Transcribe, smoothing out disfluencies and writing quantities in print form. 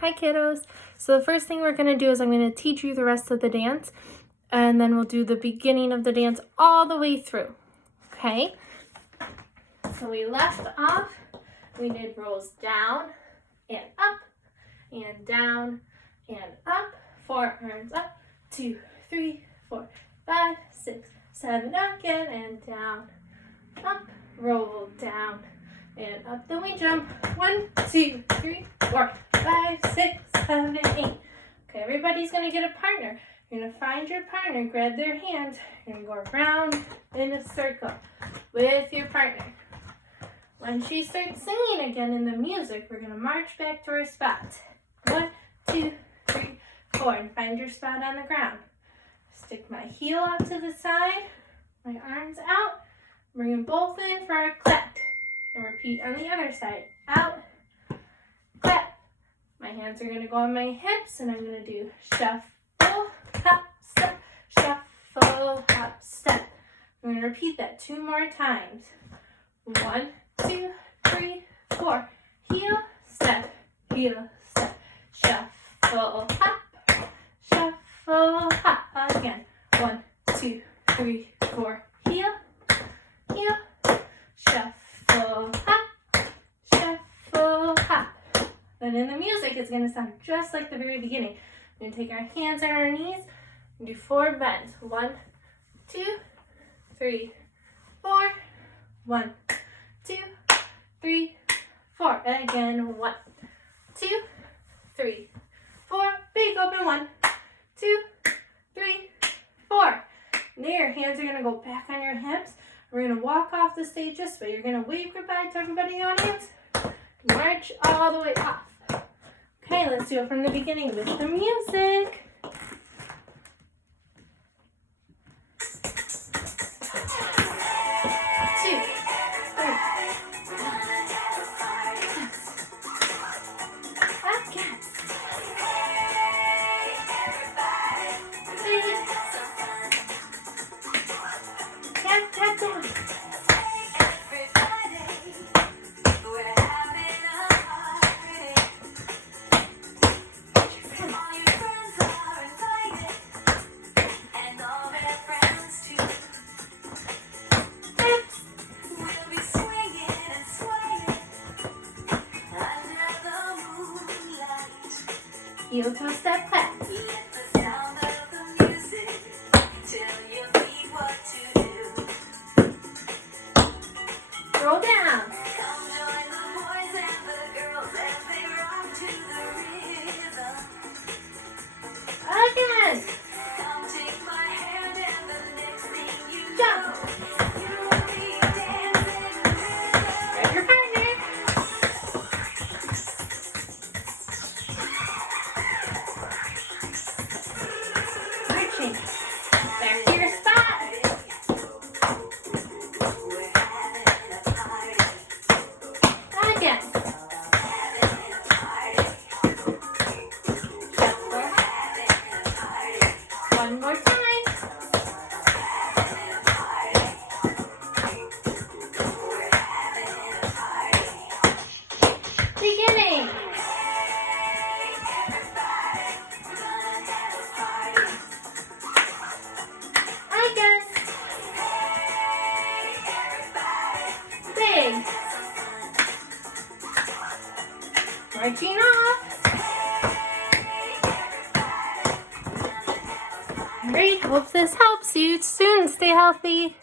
Hi kiddos. So the first thing we're going to do is I'm going to teach you the rest of the dance, and then we'll do the beginning of the dance all the way through. Okay? So we left off, we did rolls down and up and down and up, 4 arms up, 2, 3, 4, 5, 6, 7, again and down, up, roll down and up, then we jump, 1, 2, 3, 4, 5, 6, 7, 8. Okay, everybody's going to get a partner. You're going to find your partner, grab their hand, you're going to go around in a circle with your partner. When she starts singing again in the music, we're going to march back to our spot. 1, 2, 3, 4, and find your spot on the ground. Stick my heel out to the side, my arms out, bring them both in for a clap. And repeat on the other side. Out, clap. My hands are going to go on my hips, and I'm going to do shuffle, hop, step, shuffle, hop, step. I'm going to repeat that 2 more times. 1, 2, 3, 4. Heel, step, shuffle, hop, shuffle, hop. Again. 1, 2, 3, 4. Heel, shuffle, hop, shuffle, hop. Then in the music, it's going to sound just like the very beginning. We're going to take our hands on our knees and do 4 bends. 1, 2, 3, 4. 1, 2, 3, 4. Again, 1, 2, 3, 4. Big open. 1, 2, 3, 4. Now your hands are going to go back on your hips. We're going to walk off the stage this way. You're going to wave goodbye to everybody in the audience. March all the way off. Okay, let's do it from the beginning with the music. Heel toe step clap. Roll down. Again. Jump. Grab your partner. Marching. Back to your spot. Again. One more time. Beginning. Again. Big. Marching off. Great. Hope this helps you. Students, stay healthy.